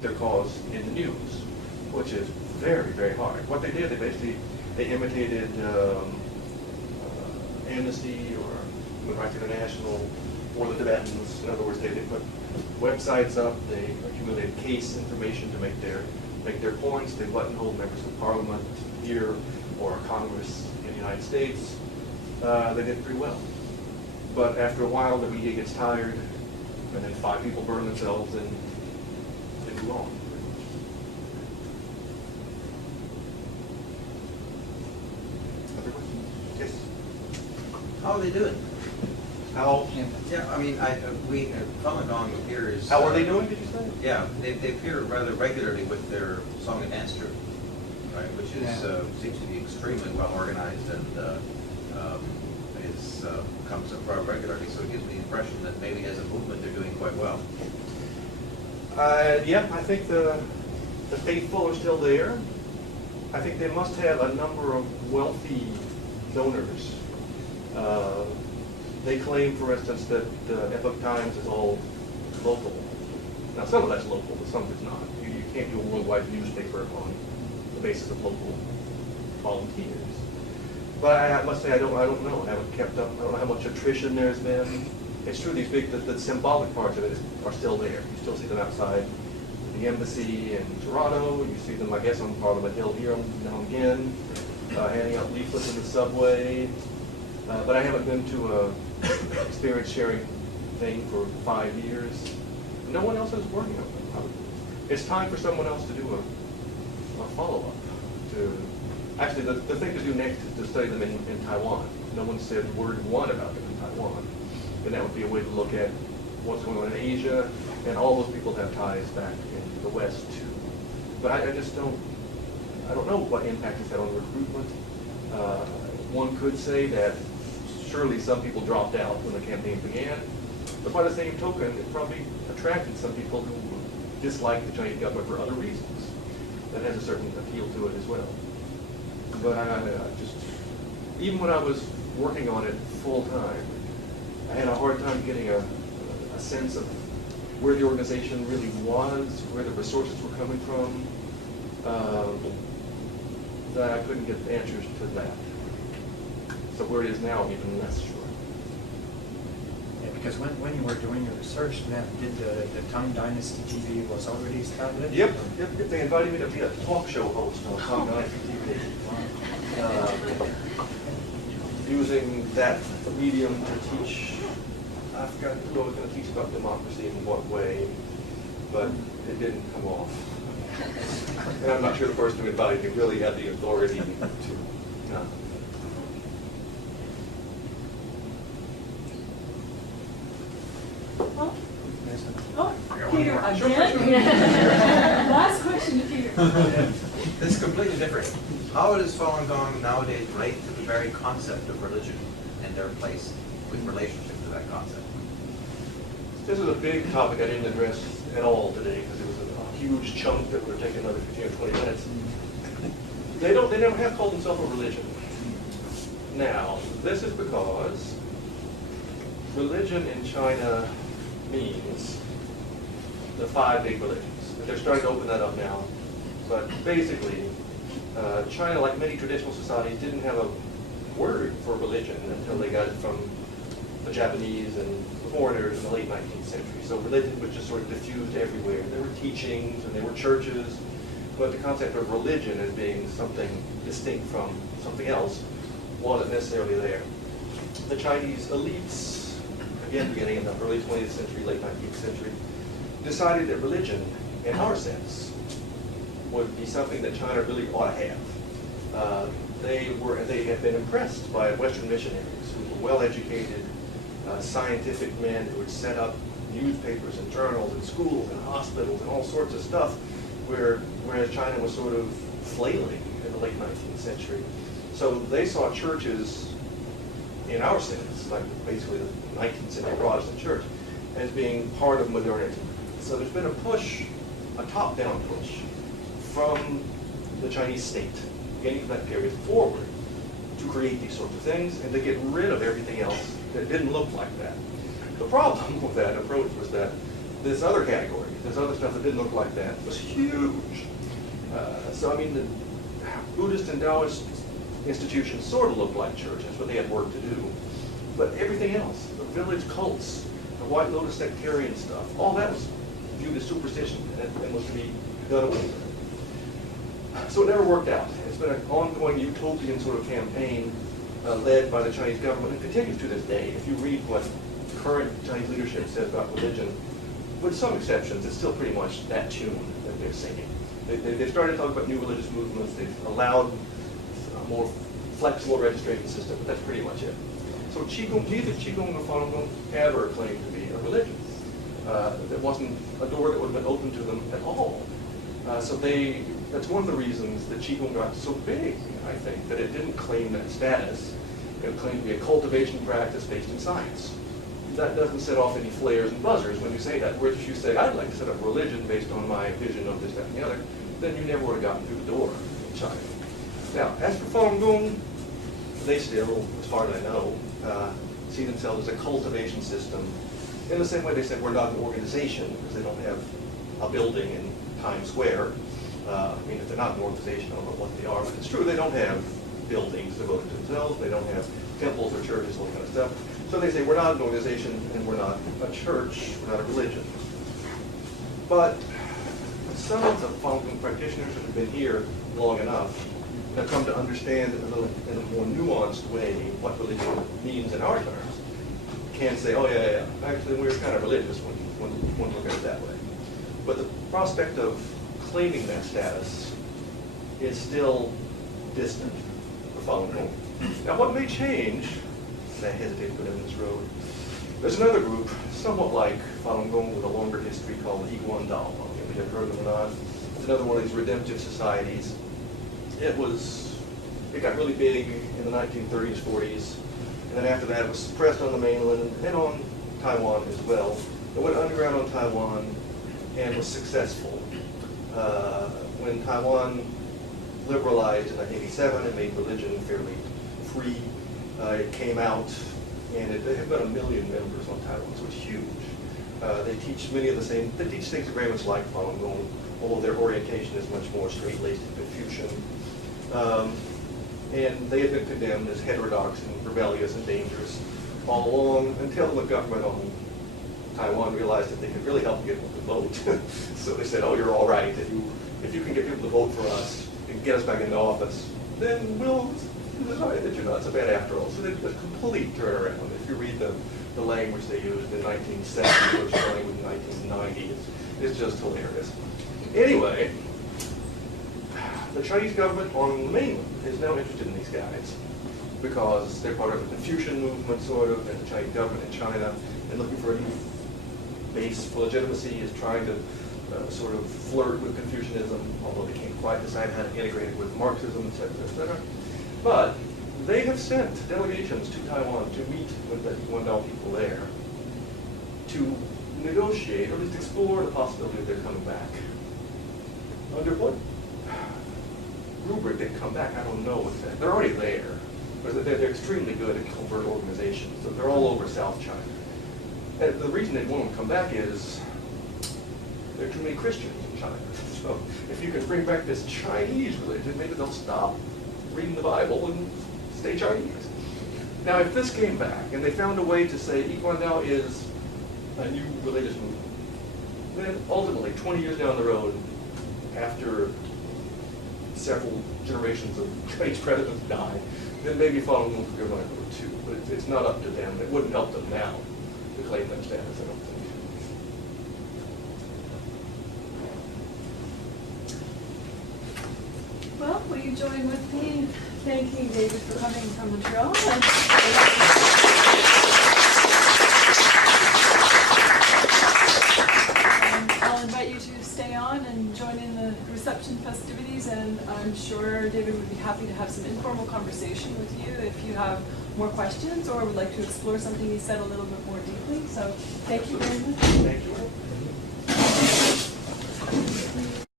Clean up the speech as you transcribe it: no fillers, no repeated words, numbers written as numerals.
their cause in the news, which is very, very hard. What they did, they imitated Amnesty or Human Rights International or the Tibetans. In other words, they put websites up, they accumulated case information to make their points. They buttonholed members of Parliament here or Congress in the United States. They did pretty well. But after a while, the media gets tired, and then 5 people burn themselves, and they move on. Other questions? Yes? How are they doing? How? Yeah, I mean, Falun Gong appears. How are they doing? Did you say? Yeah, they appear rather regularly with their song and dance troupe, right? Which is seems to be extremely well organized and comes up rather regularly. So it gives me the impression that maybe as a movement they're doing quite well. Yeah, I think the faithful are still there. I think they must have a number of wealthy donors. They claim, for instance, that Epoch Times is all local. Now, some of that's local, but some of it's not. You can't do a worldwide newspaper on the basis of local volunteers. But I must say, I don't know. I haven't kept up. I don't know how much attrition there's been. It's true, the symbolic parts of it are still there. You still see them outside the embassy in Toronto. You see them, I guess, on Parliament Hill here now and again, handing out leaflets in the subway. But I haven't been to a experience sharing thing for 5 years. No one else is working on them. It's time for someone else to do a follow-up. Actually, the thing to do next is to study them in Taiwan. No one said word one about them in Taiwan. And that would be a way to look at what's going on in Asia, and all those people have ties back in the West too. But I just don't know what impact it's had on recruitment. One could say that surely some people dropped out when the campaign began, but by the same token, it probably attracted some people who dislike the Chinese government for other reasons. That has a certain appeal to it as well. But I just, even when I was working on it full time, I had a hard time getting a sense of where the organization really was, where the resources were coming from, that I couldn't get answers to that. So where it is now, I'm even less sure. Yeah, because when you were doing your research, did the Tang Dynasty TV was already established? Yep. They invited me to be a talk show host on Tang Dynasty TV. Using that medium to teach, I forgot who I was going to teach about democracy in what way, but it didn't come off. And I'm not sure the person who invited me really had the authority to. No. Peter, again? Last question to Peter. This is completely different. How does Falun Gong nowadays relate to the very concept of religion and their place with relationship to that concept? This is a big topic I didn't address at all today because it was a huge chunk that would have taken another 15 or 20 minutes. They never have called themselves a religion. Now, this is because religion in China means the 5 big religions. They're starting to open that up now. But basically, China, like many traditional societies, didn't have a word for religion until they got it from the Japanese and the foreigners in the late 19th century. So religion was just sort of diffused everywhere. There were teachings and there were churches, but the concept of religion as being something distinct from something else wasn't necessarily there. The Chinese elites, again beginning in the early 20th century, late 19th century, decided that religion, in our sense, would be something that China really ought to have. They had been impressed by Western missionaries who were well-educated, scientific men who would set up newspapers and journals and schools and hospitals and all sorts of stuff, whereas China was sort of flailing in the late 19th century. So they saw churches, in our sense, like basically the 19th century Protestant church, as being part of modernity. So there's been a push, a top-down push, from the Chinese state, beginning from that period forward, to create these sorts of things and to get rid of everything else that didn't look like that. The problem with that approach was that this other category, There's other stuff that didn't look like that. It was huge. So I mean, the Buddhist and Taoist institutions sort of looked like churches, but they had work to do. But everything else, the village cults, the White Lotus sectarian stuff, all that was viewed as superstition and was to be done away with. So it never worked out. It's been an ongoing utopian sort of campaign led by the Chinese government and continues to this day. If you read what current Chinese leadership says about religion, with some exceptions, it's still pretty much that tune that they're singing. They've started to talk about new religious movements. They've allowed a more flexible registration system, but that's pretty much it. So Qigong, neither Qigong nor Falun Gong ever claimed to be a religion. There wasn't a door that would have been open to them at all. So that's one of the reasons that Qigong got so big, I think, that it didn't claim that status. It claimed to be a cultivation practice based in science. That doesn't set off any flares and buzzers when you say that. Whereas if you say, I'd like to set up a religion based on my vision of this, that, and the other, then you never would have gotten through the door in China. Now, as for Falun Gong, they still, as far as I know, see themselves as a cultivation system in the same way they said we're not an organization because they don't have a building in Times Square. I mean, if they're not an organization, I don't know what they are, but it's true, they don't have buildings devoted to themselves, they don't have temples or churches, all that kind of stuff. So they say we're not an organization and we're not a church, we're not a religion. But some of the Falun Gong practitioners that have been here long enough have come to understand in a more nuanced way what religion means in our terms. Can say, oh yeah, actually we're kind of religious when one look at it that way. But the prospect of claiming that status is still distant for Falun Gong. Now what may change, and I hesitate to go down this road, there's another group, somewhat like Falun Gong with a longer history called the Dao. Maybe you've heard of them or not. It's another one of these redemptive societies. It got really big in the 1930s, 40s, and then after that it was suppressed on the mainland and on Taiwan as well. It went underground on Taiwan and was successful. When Taiwan liberalized in 1987 and made religion fairly free, it came out, and they have about 1 million members on Taiwan, so it's huge. They teach many of the same, they teach things very much like Falun Gong, although their orientation is much more straight-laced and Confucian. And they had been condemned as heterodox and rebellious and dangerous all along until the government on Taiwan realized that they could really help get people to vote. So they said, oh, you're all right. If you can get people to vote for us and get us back into office, then we'll decide that you're not so bad after all. So they did a complete turnaround. If you read the language they used in 1970 or starting with 1990, it's just hilarious. Anyway, the Chinese government on the mainland is now interested in these guys because they're part of the Confucian movement, sort of, and the Chinese government in China, and looking for a new base for legitimacy is trying to sort of flirt with Confucianism, although they can't quite decide how to integrate it with Marxism, et cetera, et cetera. But they have sent delegations to Taiwan to meet with the Dao people there to negotiate, or at least explore the possibility of their coming back. Under what rubric they come back, I don't know exactly. They're already there. They're extremely good at covert organizations. So they're all over South China. And the reason they want them to come back is there are too many Christians in China. So if you can bring back this Chinese religion, maybe they'll stop reading the Bible and stay Chinese. Now, if this came back and they found a way to say Dao is a new religious movement, then ultimately, 20 years down the road, after several generations of Chinese presidents die, then maybe Falun Gong could go on too. But it's not up to them. It wouldn't help them now to claim that status, I don't think. Well, will you join with me thanking David for coming from Montreal? I'll invite you to stay on and join in the reception festivities, and I'm sure David would be happy to have some informal conversation with you if you have more questions or would like to explore something he said a little bit more deeply. So thank you very much. Thank you.